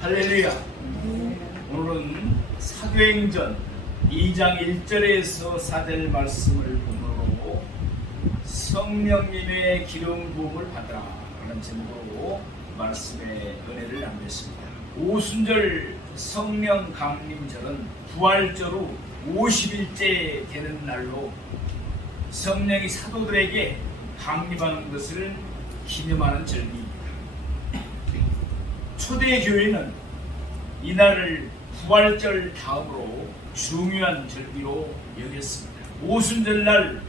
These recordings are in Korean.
할렐루야. 오늘은 사도행전 2장 1절에서 4절 말씀을 본문으로 성령님의 기름 부음을 받으라 라는 제목으로 말씀의 은혜를 나누겠습니다. 오순절 성령 강림절은 부활절 후 50일째 되는 날로 성령이 사도들에게 강림하는 것을 기념하는 절기입니다. 초대교회는 이날을 부활절 다음으로 중요한 절기로 여겼습니다. 오순절날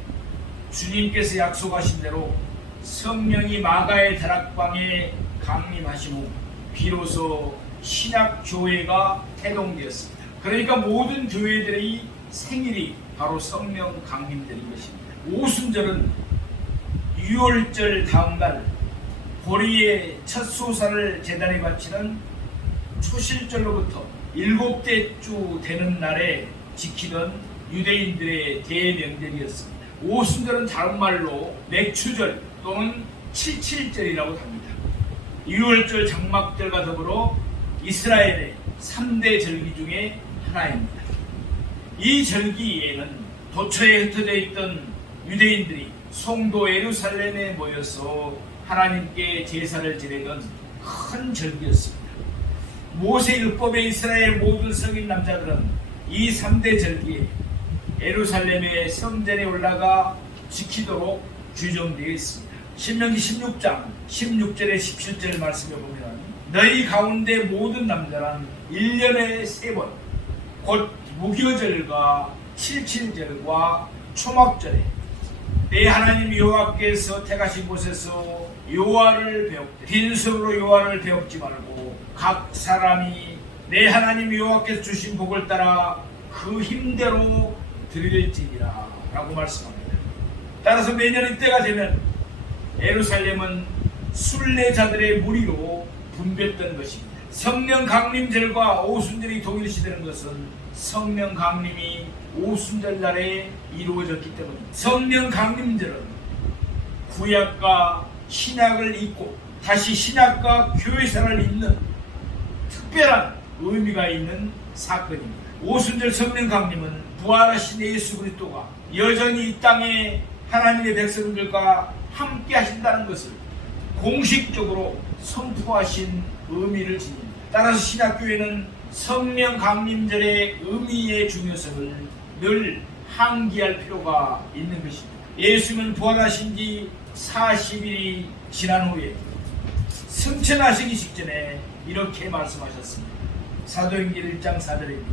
주님께서 약속하신 대로 성령이 마가의 다락방에 강림하신 후 비로소 신약교회가 태동되었습니다. 그러니까 모든 교회들의 생일이 바로 성령 강림절인 것입니다. 오순절은 유월절 다음날 보리의 첫 소사를 제단에 바치는 초실절로부터 7째 주 되는 날에 지키던 유대인들의 대명절이었습니다. 오순절은 다른 말로 맥추절 또는 칠칠절이라고 합니다. 유월절 장막절과 더불어 이스라엘의 3대 절기 중에 하나입니다. 이 절기에는 도처에 흩어져 있던 유대인들이 송도 예루살렘에 모여서 하나님께 제사를 지내던 큰 절기였습니다. 모세율법의 이스라엘 모든 성인 남자들은 이 3대 절기에 예루살렘의 성전에 올라가 지키도록 규정되어 있습니다. 신명기 16장 16절에 17절 말씀에 보면 너희 가운데 모든 남자는 1년에 3번 곧 무교절과 칠칠절과 초막절에 내 하나님 여호와께서 택하신 곳에서 여호와를 배웠되 빈손으로 여호와를 배웠지 말고 각 사람이 내 하나님 여호와께서 주신 복을 따라 그 힘대로 드릴지니라 라고 말씀합니다. 따라서 매년 이때가 되면 예루살렘은 순례자들의 무리로 붐볐던 것입니다. 성령 강림절과 오순절이 동일시되는 것은 성령 강림이 오순절 날에 이루어졌기 때문입니다. 성령 강림절은 구약과 신약을 잊고 다시 신약과 교회사를 잇는 특별한 의미가 있는 사건입니다. 오순절 성령 강림은 부활하신 예수 그리스도가 여전히 이 땅에 하나님의 백성들과 함께 하신다는 것을 공식적으로 선포하신 의미를 지닙니다. 따라서 신약교회는 성령 강림절의 의미의 중요성을 늘 항기할 필요가 있는 것입니다. 예수는 부활하신 지 40일이 지난 후에 승천하시기 직전에 이렇게 말씀하셨습니다. 사도행전 1장 4절입니다.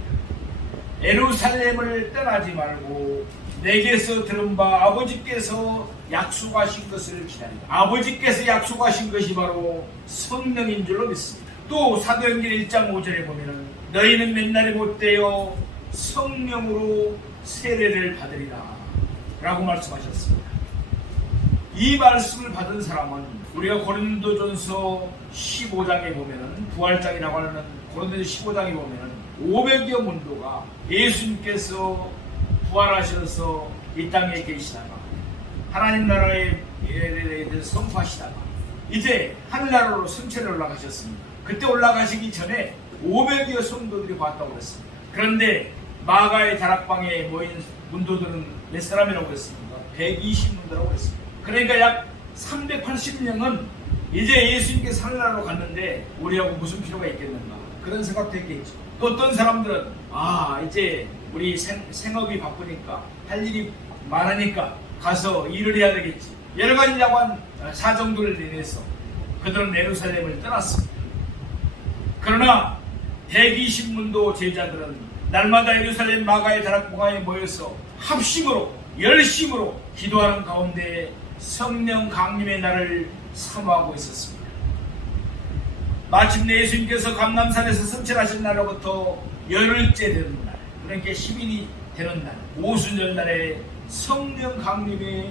예루살렘을 떠나지 말고 내게서 들은 바 아버지께서 약속하신 것을 기다리라. 아버지께서 약속하신 것이 바로 성령인 줄로 믿습니다. 또 사도행전 1장 5절에 보면 너희는 맨날에 못되어 성령으로 세례를 받으리라 라고 말씀하셨습니다. 이 말씀을 받은 사람은 우리가 고린도전서 15장에 보면 부활장이라고 하는 고린도전서 15장에 보면 500여 문도가 예수님께서 부활하셔서 이 땅에 계시다가 하나님 나라의 예를 선포하시다가 이제 하늘나라로 승천에 올라가셨습니다. 그때 올라가시기 전에 500여 성도들이 봤다고 그랬습니다. 그런데 마가의 다락방에 모인 문도들은 몇 사람이라고 했습니까? 120문도라고 했습니다. 그러니까 약 380명은 이제 예수님께서 하늘나라로 갔는데 우리하고 무슨 필요가 있겠는가 그런 생각도 했겠죠. 또 어떤 사람들은 이제 우리 생업이 바쁘니까 할 일이 많으니까 가서 일을 해야 되겠지. 여러 가지 야관 사정들을 인해서 그들은 예루살렘을 떠났습니다. 그러나 120문도 제자들은 날마다 예루살렘 마가의 다락방에 모여서 합심으로 열심으로 기도하는 가운데 성령 강림의 날을 사모하고 있었습니다. 마침내 예수님께서 감람산에서 승천하신 날로부터 열흘째 되는 날, 그러니까 10일이 되는 날, 오순절 날에 성령 강림의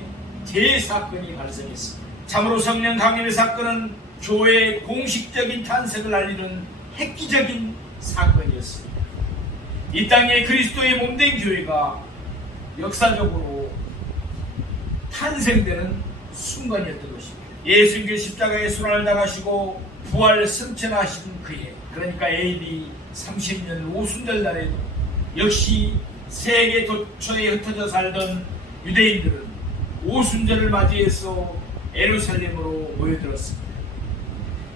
대사건이 발생했습니다. 참으로 성령 강림의 사건은 교회의 공식적인 탄생을 알리는 획기적인 사건이었습니다. 이 땅에 그리스도의 몸된 교회가 역사적으로 탄생되는 순간이었던 것입니다. 예수님께서 십자가에 순환을 당하시고 부활 승천하신 그해 그러니까 AD 30년 오순절 날에도 역시 세계 도처에 흩어져 살던 유대인들은 오순절을 맞이해서 예루살렘으로 모여들었습니다.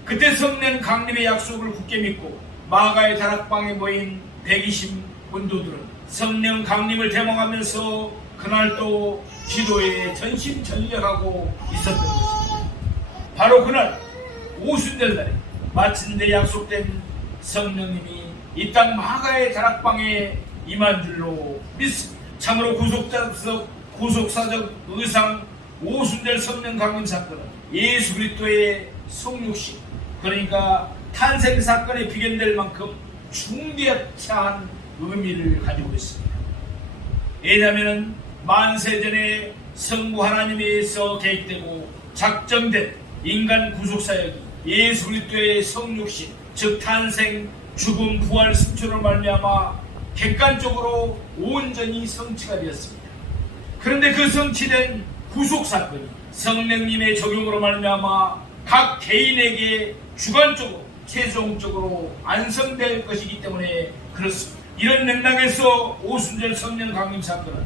그때 성령 강림의 약속을 굳게 믿고 마가의 다락방에 모인 120 문도들은 성령 강림을 대망하면서 그날 또 기도에 전심전력하고 있었던 것입니다. 바로 그날 오순절날에 마침내 약속된 성령님이 이 땅 마가의 다락방에 임한 줄로 믿습니다. 참으로 구속사적 의상 오순절 성령 강림 사건은 예수 그리스도의 성육신, 그러니까 탄생 사건에 비견될 만큼 중대한 의미를 가지고 있습니다. 왜냐하면 만세전에 성부 하나님에 의해서 계획되고 작정된 인간 구속사역이 예수 그리스도의 성육신, 즉 탄생, 죽음, 부활, 승천으로 말미암아 객관적으로 온전히 성취가 되었습니다. 그런데 그 성취된 구속사건이 성령님의 적용으로 말미암아 각 개인에게 주관적으로 최종적으로 완성될 것이기 때문에 그렇습니다. 이런 맥락에서 오순절 성령 강림 사건은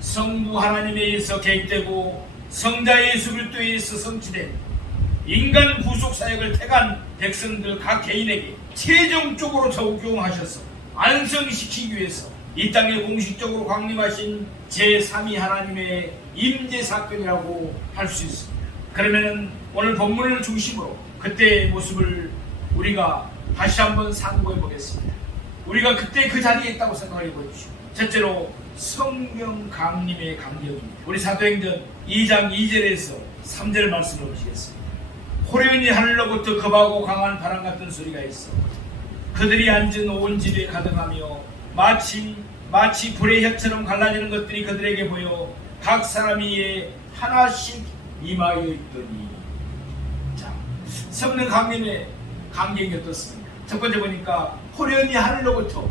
성부 하나님에 의해서 계획되고 성자 예수 그리스도에 의해서 성취된 인간 구속 사역을 택한 백성들 각 개인에게 최종적으로 적용하셔서 완성시키기 위해서 이 땅에 공식적으로 강림하신 제3위 하나님의 임재 사건이라고 할 수 있습니다. 그러면은 오늘 본문을 중심으로 그때의 모습을 우리가 다시 한번 상고해 보겠습니다. 우리가 그때 그 자리에 있다고 생각해 보십시오. 첫째로 성령 강림의 강경입니다. 우리 사도행전 2장 2절에서 3절 말씀을 보시겠습니다. 호련히 하늘로부터 급하고 강한 바람 같은 소리가 있어 그들이 앉은 온 집에 가득하며 마치 불의 혀처럼 갈라지는 것들이 그들에게 보여 각 사람이 이에 하나씩 임하여 있더니. 자, 성령 강림의 강경이 어떻습니까? 첫 번째 보니까 호련히 하늘로부터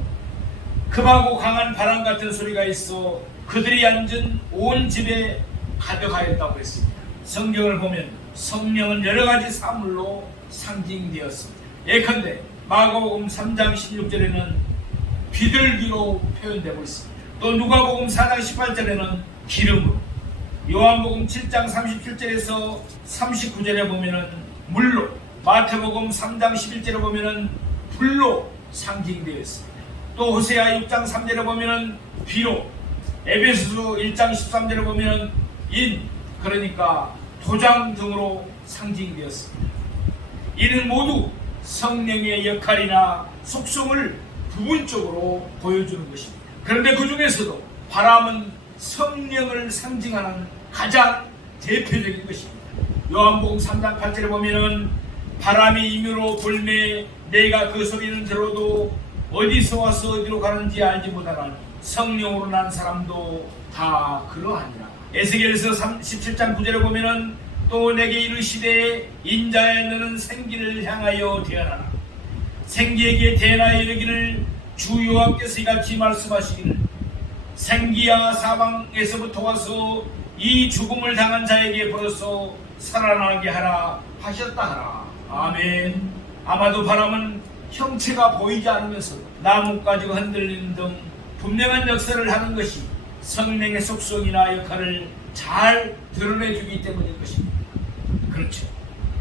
급하고 강한 바람 같은 소리가 있어 그들이 앉은 온 집에 가득하였다고 했습니다. 성경을 보면 성령은 여러 가지 사물로 상징되었습니다. 예컨대 마가복음 3장 16절에는 비둘기로 표현되고 있습니다. 또 누가복음 4장 18절에는 기름으로, 요한복음 7장 37절에서 39절에 보면은 물로, 마태복음 3장 11절에 보면은 불로 상징되어 있습니다. 또 호세아 6장 3절에 보면은 비로, 에베소서 1장 13절에 보면은 인, 그러니까 도장 등으로 상징되었습니다. 이는 모두 성령의 역할이나 속성을 부분적으로 보여주는 것입니다. 그런데 그 중에서도 바람은 성령을 상징하는 가장 대표적인 것입니다. 요한복음 3장 8절에 보면은 바람이 임으로 불매 내가 그 소리는 들어도 어디서 와서 어디로 가는지 알지 못하나니 성령으로 난 사람도 다 그러하니라. 에스겔서 17장 9절에 보면은 또 내게 이르시되 인자야 너는 생기를 향하여 대하라. 생기에게 대하여 이르기를 주 여호와께서 이같이 말씀하시기를 생기야 사방에서부터 와서 이 죽음을 당한 자에게 벌어서 살아나게 하라 하셨다 하라. 아멘. 아마도 바람은 형체가 보이지 않으면서 나뭇가지가 흔들리는 등 분명한 역사를 하는 것이 성령의 속성이나 역할을 잘 드러내주기 때문인 것입니다. 그렇죠.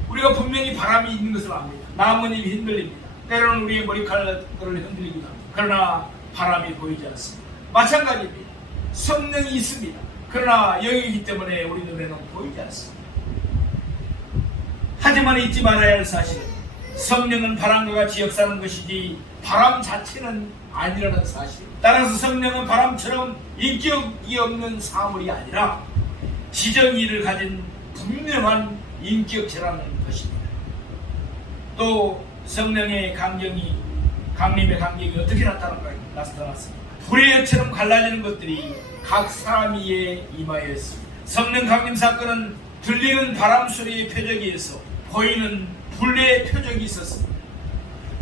우리가 분명히 바람이 있는 것을 압니다. 나뭇잎이 흔들립니다. 때로는 우리의 머리카락을 흔들리기도 합니다. 그러나 바람이 보이지 않습니다. 마찬가지입니다. 성령이 있습니다. 그러나 영이기 때문에 우리 눈에는 보이지 않습니다. 하지만 잊지 말아야 할 사실은 성령은 바람과 같이 역사하는 것이지 바람 자체는 아니라는 사실입니다. 따라서 성령은 바람처럼 인격이 없는 사물이 아니라 지정의를 가진 분명한 인격체라는 것입니다. 또 성령의 강림의 강경이 어떻게 나타났습니까? 불의 혀처럼 갈라지는 것들이 각 사람 위에 임하였습니다. 성령 강림 사건은 들리는 바람 소리의 표적에서 보이는 불의 표적이 있었습니다.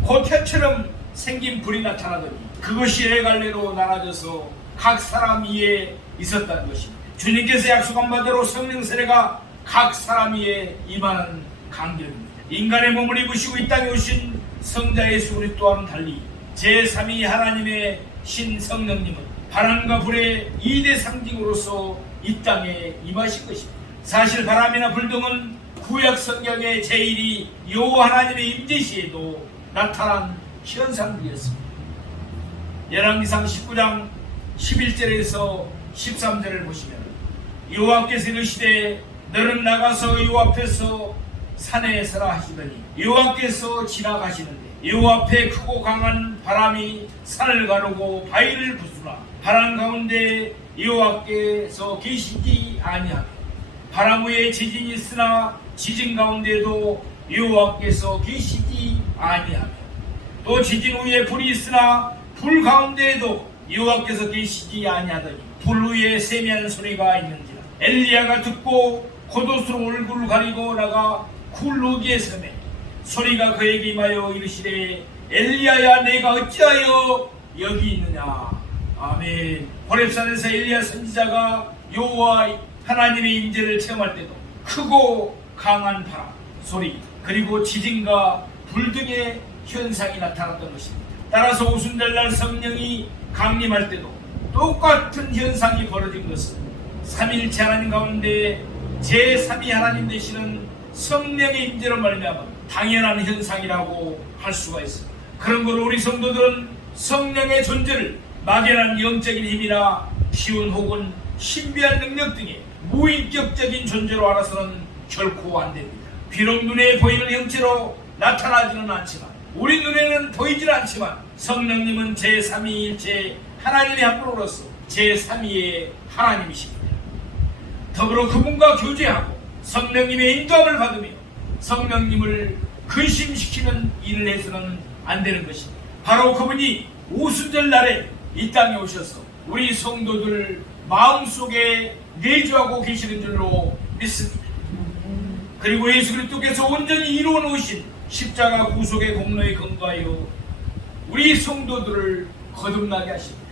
곧 혀처럼 생긴 불이 나타나더니 그것이 열갈래로 나눠져서 각 사람 위에 있었다는 것입니다. 주님께서 약속한 바대로 성령 세례가 각 사람 위에 임하는 강경입니다. 인간의 몸을 입으시고 이 땅에 오신 성자 예수 그리스도와는 달리 제3위 하나님의 신성령님은 바람과 불의 2대 상징으로서 이 땅에 임하신 것입니다. 사실 바람이나 불 등은 구약 성경의 제1위 여호와 하나님의 임재 시에도 나타난 현상들이었습니다. 열왕기상 19장 11절에서 13절을 보시면 여호와께서 이르시되 너는 나가서 여호와 앞에서 산에 서라 하시더니 여호와께서 지나가시는데 여호와 앞에 크고 강한 바람이 산을 가르고 바위를 부수나 바람 가운데 여호와께서 계시지 아니하며 바람 위에 지진이 있으나 지진 가운데도 여호와께서 계시지 아니하며 또 지진 위에 불이 있으나 불 가운데에도 여호와께서 계시지 아니하더니 불 위에 세미한 소리가 있는지라 엘리야가 듣고 겉옷으로 얼굴을 가리고 나가 굴루기에 서매 소리가 그에게 임하여 이르시되 엘리야야 내가 어찌하여 여기 있느냐. 아멘. 호렙산에서 엘리야 선지자가 여호와 하나님의 임재를 체험할 때도 크고 강한 바람, 소리 그리고 지진과 불 등의 현상이 나타났던 것입니다. 따라서 오순절날 성령이 강림할 때도 똑같은 현상이 벌어진 것은 삼위일체 하나님 가운데 제3위 하나님 되시는 성령의 임재로 말미암아 당연한 현상이라고 할 수가 있습니다. 그런 걸 우리 성도들은 성령의 존재를 막연한 영적인 힘이나 기운 혹은 신비한 능력 등의 무인격적인 존재로 알아서는 결코 안 됩니다. 비록 눈에 보이는 형체로 나타나지는 않지만 우리 눈에는 보이질 않지만 성령님은 제3위일체 하나님의 한 분으로서 제3위의 하나님이십니다. 더불어 그분과 교제하고 성령님의 인도함을 받으며 성령님을 근심시키는 일을 해서는 안 되는 것입니다. 바로 그분이 오순절 날에 이 땅에 오셔서 우리 성도들 마음속에 내주하고 계시는 줄로 믿습니다. 그리고 예수 그리스도께서 온전히 이루어 놓으신 십자가 구속의 공로에 근거하여 우리 성도들을 거듭나게 하십니다.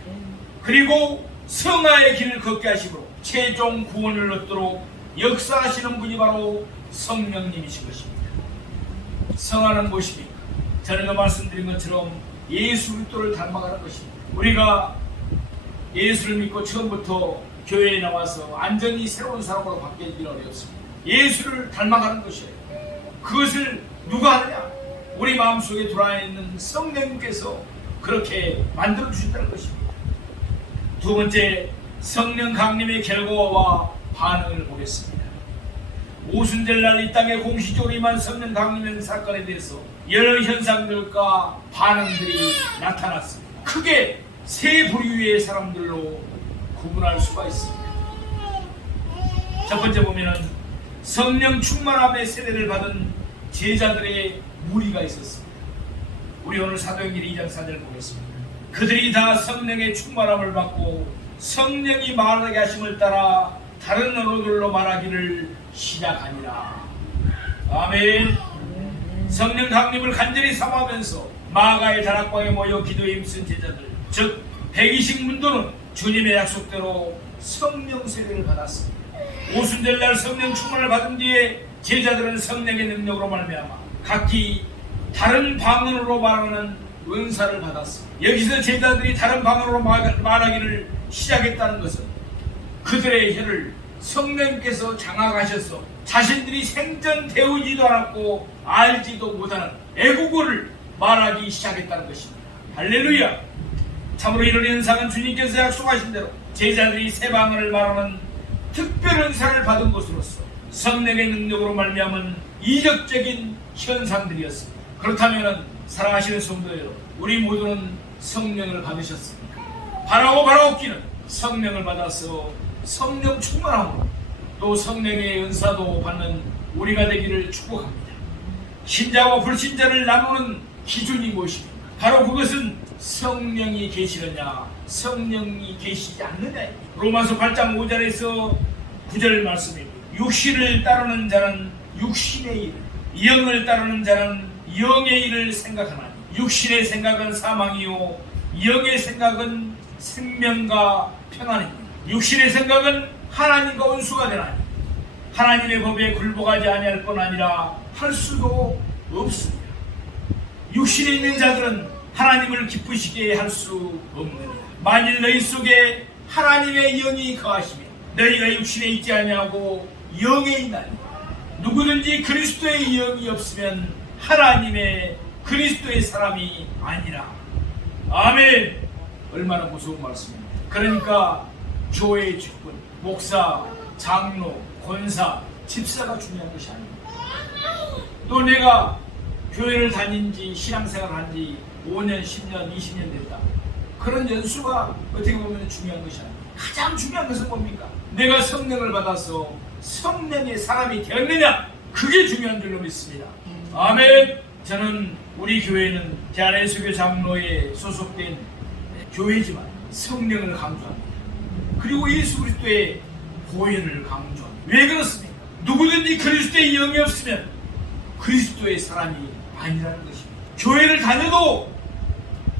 그리고 성화의 길을 걷게 하시고 최종 구원을 얻도록 역사하시는 분이 바로 성령님이신 것입니다. 성화는 무엇입니까? 전에도 말씀드린 것처럼 예수 그리스도를 닮아가는 것입니다. 우리가 예수를 믿고 처음부터 교회에 나와서 완전히 새로운 사람으로 바뀌기는 어렵습니다. 예수를 닮아가는 것이에요. 그것을 누가 하느냐? 우리 마음속에 들어와 있는 성령님께서 그렇게 만들어 주신다는 것입니다. 두 번째, 성령 강림의 결과와 반응을 보겠습니다. 오순절날 이 땅에 공식적으로 임한 성령 강림 사건에 대해서 여러 현상들과 반응들이 나타났습니다. 크게 세 부류의 사람들로 구분할 수가 있습니다. 첫 번째 보면은 성령 충만함의 세례를 받은 제자들의 무리가 있었습니다. 우리 오늘 사도행전 2장 4절 보겠습니다. 그들이 다 성령의 충만함을 받고 성령이 말하게 하심을 따라 다른 언어들로 말하기를 시작하니라. 아멘. 성령 강림을 간절히 삼아하면서 마가의 다락방에 모여 기도에 힘쓴 제자들, 즉 120문도는 주님의 약속대로 성령 세례를 받았습니다. 오순절날 성령 충만을 받은 뒤에 제자들은 성령의 능력으로 말미암아 각기 다른 방언으로 말하는 은사를 받았습니다. 여기서 제자들이 다른 방언으로 말하기를 시작했다는 것은 그들의 혀를 성령께서 장악하셔서 자신들이 생전 배우지도 않았고 알지도 못하는 애국어를 말하기 시작했다는 것입니다. 할렐루야! 참으로 이런 현상은 주님께서 약속하신 대로 제자들이 새 방언을 말하는 특별 은사를 받은 것으로서 성령의 능력으로 말미암은 이적적인 현상들이었습니다. 그렇다면 사랑하시는 성도 여러분, 우리 모두는 성령을 받으셨습니까? 바라고 바라옵기는 성령을 받아서 성령 충만함으로 또 성령의 은사도 받는 우리가 되기를 축복합니다. 신자와 불신자를 나누는 기준이 무엇입니까? 바로 그것은 성령이 계시느냐 성령이 계시지 않느냐. 로마서 8장 5절에서 9절 말씀입니다. 육신을 따르는 자는 육신의 일, 영을 따르는 자는 영의 일을 생각하나니 육신의 생각은 사망이요 영의 생각은 생명과 평안입니다. 육신의 생각은 하나님과 원수가 되나니 하나님의 법에 굴복하지 아니할 뿐 아니라 할 수도 없습니다. 육신에 있는 자들은 하나님을 기쁘시게 할 수 없느니라. 만일 너희 속에 하나님의 영이 거하시면 너희가 육신에 있지 아니하고 영에 있나니 누구든지 그리스도의 영이 없으면 하나님의 그리스도의 사람이 아니라. 아멘. 얼마나 무서운 말씀입니다. 그러니까 교회의 직분, 목사, 장로, 권사, 집사가 중요한 것이 아닙니다. 또 내가 교회를 다닌 지 신앙생활을 한 지 5년, 10년, 20년 됐다. 그런 연수가 어떻게 보면 중요한 것이 아닙니다. 가장 중요한 것은 뭡니까? 내가 성령을 받아서 성령의 사람이 되었느냐? 그게 중요한 줄로 믿습니다. 아멘. 저는 우리 교회는 대한예수교 장로에 소속된 교회지만 성령을 강조합니다. 그리고 예수 그리스도의 보혈을 강조합니다. 왜 그렇습니까? 누구든지 그리스도의 영이 없으면 그리스도의 사람이 아니라는 것입니다. 교회를 다녀도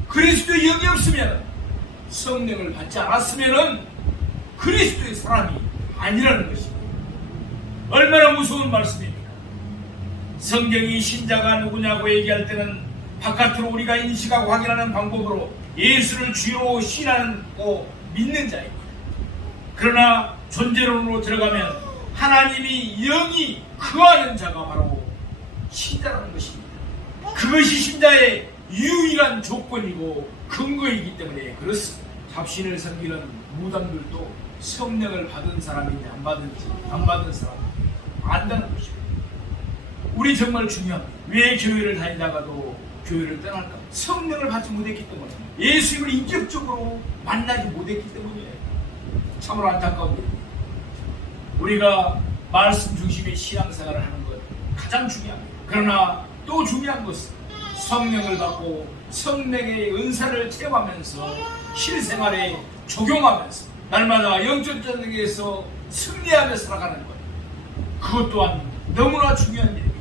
그리스도의 영이 없으면, 성령을 받지 않았으면 그리스도의 사람이 아니라는 것입니다. 얼마나 무서운 말씀입니까? 성경이 신자가 누구냐고 얘기할 때는 바깥으로 우리가 인식하고 확인하는 방법으로 예수를 주로 신하고 믿는 자입니다. 그러나 존재론으로 들어가면 하나님이 영이 거하는 자가 바로 신자라는 것입니다. 그것이 신자의 유일한 조건이고 근거이기 때문에 그렇습니다. 잡신을 섬기는 무당들도 성령을 받은 사람인지 안 받은 사람인지 안다는 것입니다. 우리 정말 중요합니다. 왜 교회를 다니다가도 교회를 떠날까? 성령을 받지 못했기 때문에, 예수님을 인격적으로 만나지 못했기 때문이에요. 참으로 안타까운데, 우리가 말씀 중심의 신앙생활을 하는 것 가장 중요합니다. 그러나 또 중요한 것은 성령을 받고 성령의 은사를 체험하면서 실생활에 적용하면서 날마다 영적 전쟁에서 승리하며 살아가는 것, 그것 또한 너무나 중요한 일입니다.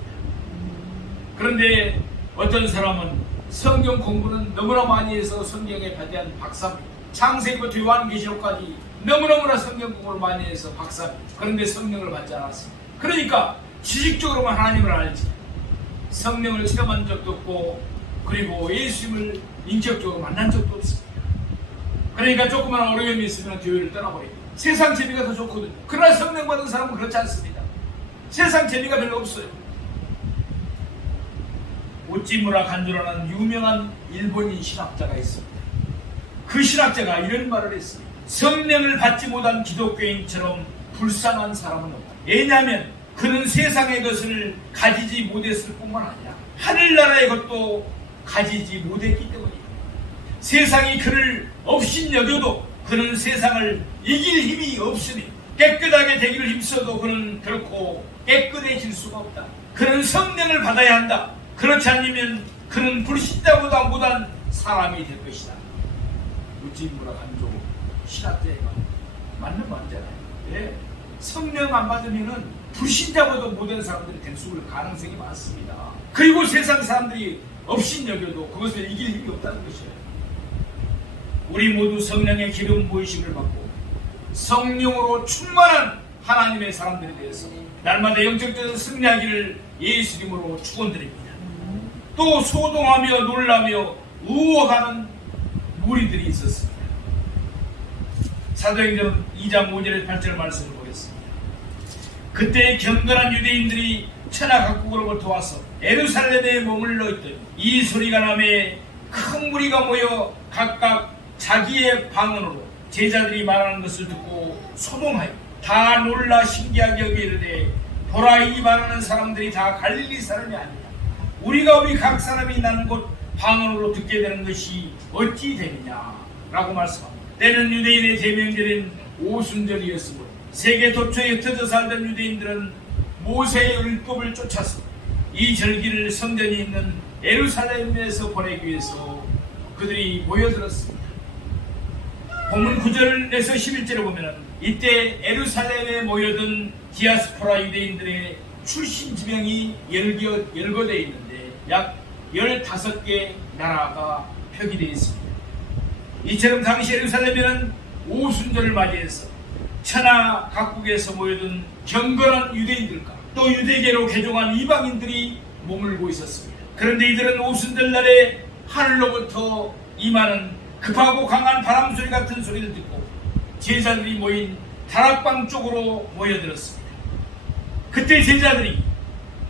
그런데 어떤 사람은 성경 공부는 너무나 많이 해서 성경에 대한 박사입니다. 창세기부터 요한계시록까지 너무너무나 성경 공부를 많이 해서 박사입니다. 그런데 성령을 받지 않았습니다. 그러니까 지식적으로만 하나님을 알지 성령을 체험한 적도 없고, 그리고 예수님을 인격적으로 만난 적도 없습니다. 그러니까 조그마한 어려움이 있으면 교회를 떠나버립니다. 세상 재미가 더 좋거든요. 그러나 성령 받은 사람은 그렇지 않습니다. 세상 재미가 별로 없어요. 우찌무라 간조라는 유명한 일본인 신학자가 있습니다. 그 신학자가 이런 말을 했습니다. 성령을 받지 못한 기독교인처럼 불쌍한 사람은 없다. 왜냐하면 그는 세상의 것을 가지지 못했을 뿐만 아니라 하늘나라의 것도 가지지 못했기 때문입니다. 세상이 그를 업신여겨도 그는 세상을 이길 힘이 없으니 깨끗하게 되기를 힘써도 그는 결코 깨끗해질 수가 없다. 그는 성령을 받아야 한다. 그렇지 않으면 그는 불신자보다 못한 사람이 될 것이다. 우찌무라 간조 신학자가 맞는 말이잖아요. 예. 성령 안 받으면은 불신자보다 못한 사람들이 될 수 있을 가능성이 많습니다. 그리고 세상 사람들이 업신여겨도 그것을 이길 힘이 없다는 것이에요. 우리 모두 성령의 기름 부으심을 받고 성령으로 충만한 하나님의 사람들이 되어서 날마다 영적인 승리하기를 예수 이름으로 축원드립니다. 또 소동하며 놀라며 우워하는 무리들이 있었습니다. 사도행전 2장 5절에서 8절 말씀을 보겠습니다. 그때 경건한 유대인들이 천하 각국으로부터 와서 예루살렘에 머물러 있더니 이 소리가 나매 큰 무리가 모여 각각 자기의 방언으로 제자들이 말하는 것을 듣고 소동하여 다 놀라 신기하게 여기 이르되 보라, 이 말하는 사람들이 다 갈릴리 사람이 아니냐. 우리가 우리 각 사람이 나는 곳 방언으로 듣게 되는 것이 어찌 되느냐 라고 말씀합니다. 때는 유대인의 대명절인 오순절이었으므로 세계 도처에 흩어져 살던 유대인들은 모세의 율법을 쫓아서 이 절기를 성전이 있는 예루살렘에서 보내기 위해서 그들이 모여들었습니다. 본문 9절에서 11절에 보면 이때 예루살렘에 모여든 디아스포라 유대인들의 출신 지명이 열거되어 있는데 약 15개 나라가 표기되어 있습니다. 이처럼 당시 예루살렘에는 오순절을 맞이해서 천하 각국에서 모여든 경건한 유대인들과 또 유대계로 개종한 이방인들이 머물고 있었습니다. 그런데 이들은 오순절 날에 하늘로부터 임하는 급하고 강한 바람 소리 같은 소리를 듣고 제자들이 모인 다락방 쪽으로 모여들었습니다. 그때 제자들이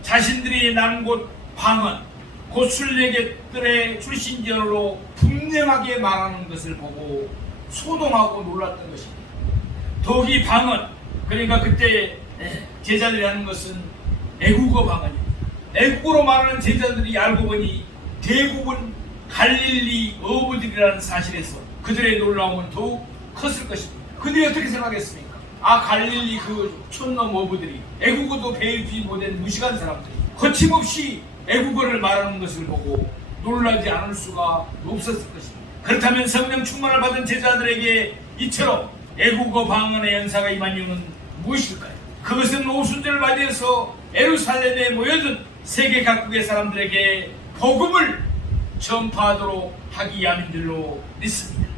자신들이 난 곳 방언, 곧 순례객들의 출신지어로 분명하게 말하는 것을 보고 소동하고 놀랐던 것입니다. 더욱이 방언, 그러니까 그때 제자들이 하는 것은 애국어 방언입니다. 애국어로 말하는 제자들이 알고 보니 대부분 갈릴리 어부들이라는 사실에서 그들의 놀라움은 더욱 컸을 것입니다. 그들이 어떻게 생각했습니까? 갈릴리 그 촌놈 어부들이 애국어도 배우지 못한 무식한 사람들이 거침없이 애국어를 말하는 것을 보고 놀라지 않을 수가 없었을 것입니다. 그렇다면 성령 충만을 받은 제자들에게 이처럼 애국어 방언의 연사가 임한 이유는 무엇일까요? 그것은 오순절을 맞이해서 예루살렘에 모여든 세계 각국의 사람들에게 복음을 전파하도록 하기 위함인 줄로 믿습니다.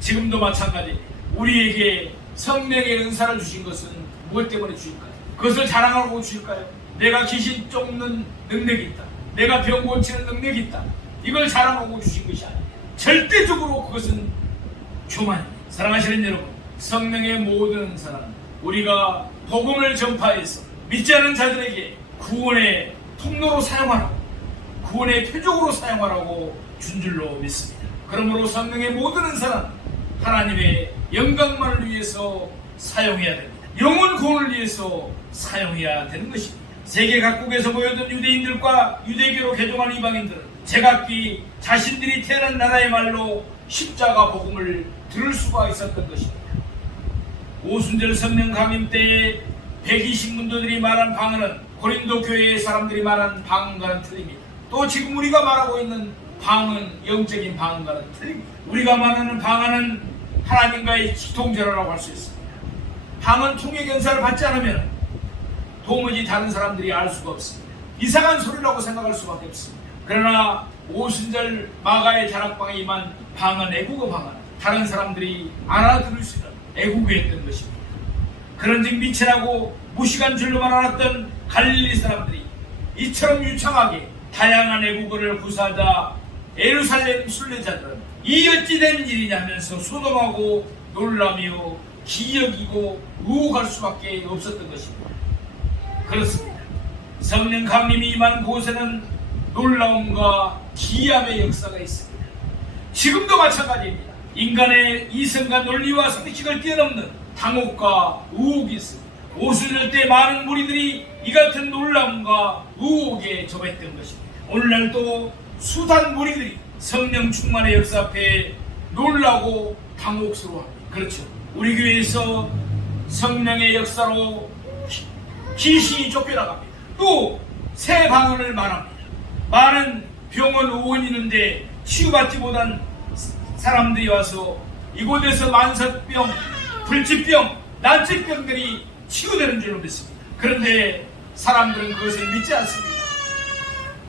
지금도 마찬가지입니다. 우리에게 성령의 은사를 주신 것은 무엇 때문에 주실까요? 그것을 자랑하고 주실까요? 내가 귀신 쫓는 능력이 있다, 내가 병 고치는 능력이 있다, 이걸 자랑하고 주신 것이 아니에요. 절대적으로 그것은 교만입니다. 사랑하시는 여러분, 성령의 모든 은사는 우리가 복음을 전파해서 믿지 않은 자들에게 구원의 통로로 사용하라고, 구원의 표적으로 사용하라고 준 줄로 믿습니다. 그러므로 성령의 모든 은사는 하나님의 영광만을 위해서 사용해야 됩니다. 영혼 구원을 위해서 사용해야 되는 것입니다. 세계 각국에서 모여든 유대인들과 유대교로 개종한 이방인들은 제각기 자신들이 태어난 나라의 말로 십자가 복음을 들을 수가 있었던 것입니다. 오순절 성령 강림 때에 120문도들이 말한 방언은 고린도 교회의 사람들이 말한 방언과는 틀립니다. 또 지금 우리가 말하고 있는 방언, 영적인 방언과는 틀립니다. 우리가 말하는 방언은 하나님과의 기통제로라고 할 수 있습니다. 방언 통역 연사를 받지 않으면 도무지 다른 사람들이 알 수가 없습니다. 이상한 소리라고 생각할 수밖에 없습니다. 그러나 오순절 마가의 다락방에 임한 방언, 애국어 방언, 다른 사람들이 알아들을 수 있는 애국어였던 것입니다. 그런즉 미천하고 무식한 줄로만 알았던 갈릴리 사람들이 이처럼 유창하게 다양한 애국어를 구사하자 예루살렘 순례자들은 이 어찌된 일이냐 하면서 소동하고 놀라며 기여기고 의혹할 수밖에 없었던 것입니다. 그렇습니다. 성령 강림이 임한 곳에는 놀라움과 기이함의 역사가 있습니다. 지금도 마찬가지입니다. 인간의 이성과 논리와 상식을 뛰어넘는 당혹과 의혹이 있습니다. 오순절 때 많은 무리들이 이 같은 놀라움과 의혹에 접했던 것입니다. 오늘날도 수단 무리들이 성령 충만의 역사 앞에 놀라고 당혹스러워합니다. 그렇죠. 우리 교회에서 성령의 역사로 귀신이 쫓겨나갑니다. 또 새 방언을 말합니다. 많은 병원 의원이 있는데 치유받지 못한 사람들이 와서 이곳에서 만성병, 불치병, 난치병들이 치유되는 줄로 믿습니다. 그런데 사람들은 그것을 믿지 않습니다.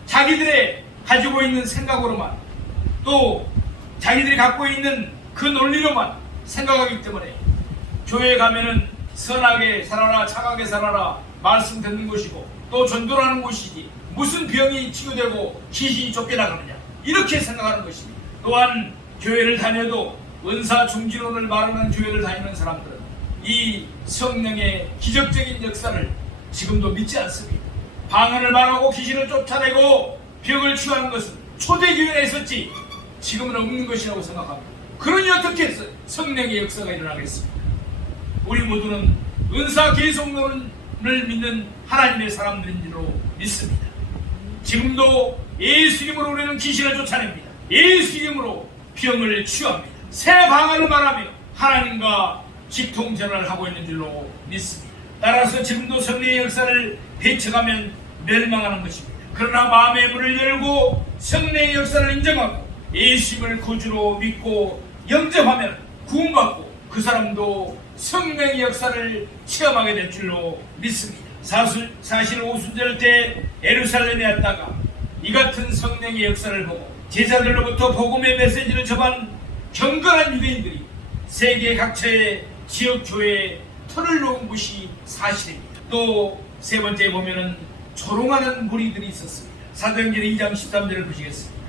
자기들의 가지고 있는 생각으로만, 또 자기들이 갖고 있는 그 논리로만 생각하기 때문에 교회에 가면은 선하게 살아라, 착하게 살아라 말씀 듣는 것이고 또 전도하는 곳이지 무슨 병이 치유되고 귀신이 쫓겨나가느냐 이렇게 생각하는 것입니다. 또한 교회를 다녀도 은사 중지론을 말하는 교회를 다니는 사람들은 이 성령의 기적적인 역사를 지금도 믿지 않습니다. 방언을 말하고 귀신을 쫓아내고 병을 치유하는 것은 초대교회에 있었지 지금은 없는 것이라고 생각합니다. 그러니 어떻게 성령의 역사가 일어나겠습니까? 우리 모두는 은사 계속론을 믿는 하나님의 사람들인 줄로 믿습니다. 지금도 예수 이름으로 우리는 귀신을 쫓아냅니다. 예수 이름으로 병을 치유합니다. 새 방언을 말하며 하나님과 직통전을 하고 있는 줄로 믿습니다. 따라서 지금도 성령의 역사를 배척하면 멸망하는 것입니다. 그러나 마음의 문을 열고 성령의 역사를 인정하고 예수님을 구주로 믿고 영접하면 구원받고 그 사람도 성령의 역사를 체험하게 될 줄로 믿습니다. 사실 오순절 때 예루살렘에 왔다가 이 같은 성령의 역사를 보고 제자들로부터 복음의 메시지를 접한 경건한 유대인들이 세계 각처의 지역 교회에 털을 놓은 것이 사실입니다. 또 세 번째 보면은 조롱하는 무리들이 있었습니다. 사도행전 2장 13절을 보시겠습니다.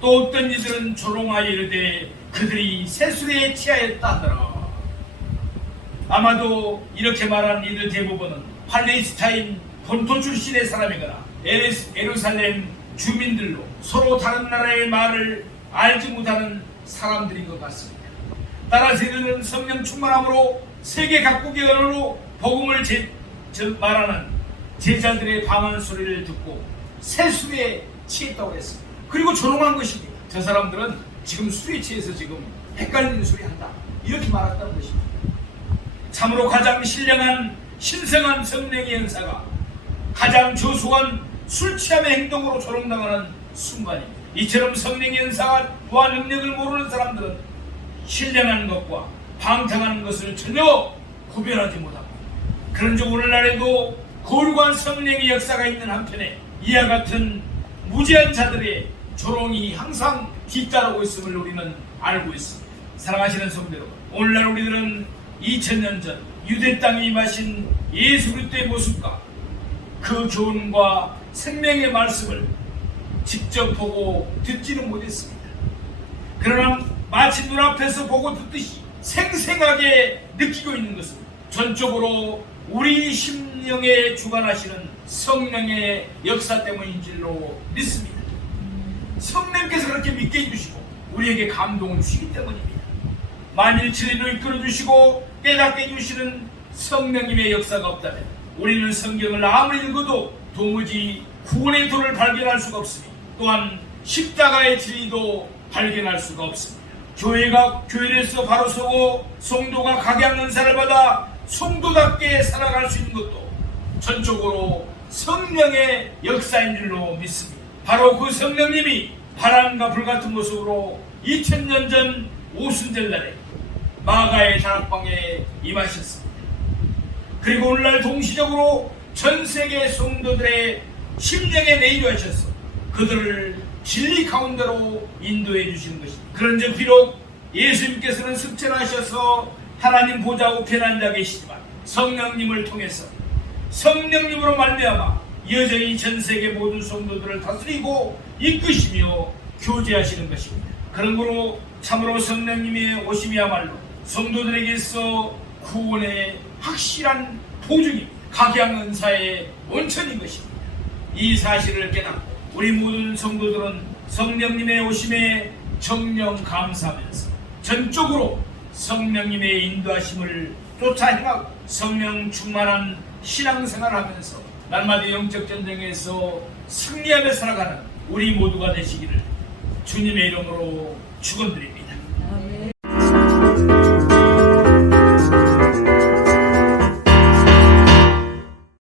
또 어떤 이들은 조롱하여 이르되 그들이 세술에 취하였다 하더라. 아마도 이렇게 말한 이들 대부분은 팔레스타인 본토 출신의 사람이거나 예루살렘 주민들로 서로 다른 나라의 말을 알지 못하는 사람들인 것 같습니다. 따라서 이들은 성령 충만함으로 세계 각국의 언어로 복음을 말하는 제자들의 방언 소리를 듣고 세술에 취했다고 했습니다. 그리고 조롱한 것입니다. 저 사람들은 지금 술에 취해서 지금 헷갈리는 소리 한다, 이렇게 말했다는 것입니다. 참으로 가장 신령한 신성한 성령의 연사가 가장 저속한 술 취함의 행동으로 조롱당하는 순간입니다. 이처럼 성령의 연사와 능력을 모르는 사람들은 신령한 것과 방탕한 것을 전혀 구별하지 못합니다. 그런즉 오늘날에도 거룩한 성령의 역사가 있는 한편에 이와 같은 무지한 자들의 조롱이 항상 뒤따르고 있음을 우리는 알고 있습니다. 사랑하시는 성도 여러분, 오늘날 우리들은 2000년 전 유대 땅에 임하신 예수 그리스도의 모습과 그 교훈과 생명의 말씀을 직접 보고 듣지는 못했습니다. 그러나 마치 눈앞에서 보고 듣듯이 생생하게 느끼고 있는 것은 전적으로 우리 심령에 주관하시는 성령의 역사 때문인 줄로 믿습니다. 성령께서 그렇게 믿게 해주시고 우리에게 감동을 주시기 때문입니다. 만일 진리로 이끌어주시고 깨닫게 해주시는 성령님의 역사가 없다면 우리는 성경을 아무리 읽어도 도무지 구원의 도를 발견할 수가 없으며 또한 십자가의 진리도 발견할 수가 없습니다. 교회가 교회에서 바로 서고 성도가 각양 은사를 받아 성도답게 살아갈 수 있는 것도 전적으로 성령의 역사인 줄로 믿습니다. 바로 그 성령님이 바람과 불같은 모습으로 2000년 전 오순절날에 마가의 다락방에 임하셨습니다. 그리고 오늘날 동시적으로 전 세계 성도들의 심령에 내주하셔서 그들을 진리 가운데로 인도해 주시는 것입니다. 그런즉 비록 예수님께서는 승천하셔서 하나님 보좌 우편에 앉아 계시지만 성령님을 통해서 성령님으로 말미암아 여전히 전 세계 모든 성도들을 다스리고 이끄시며 교제하시는 것입니다. 그러므로 참으로 성령님의 오심이야말로 성도들에게서 구원의 확실한 보증입니다. 각양 은사의 원천인 것입니다. 이 사실을 깨닫고 우리 모든 성도들은 성령님의 오심에 정령 감사하면서 전적으로 성령님의 인도하심을 쫓아 행하고 성령 충만한 신앙생활을 하면서 날마다 영적 전쟁에서 승리하며 살아가는 우리 모두가 되시기를 주님의 이름으로 축원드립니다.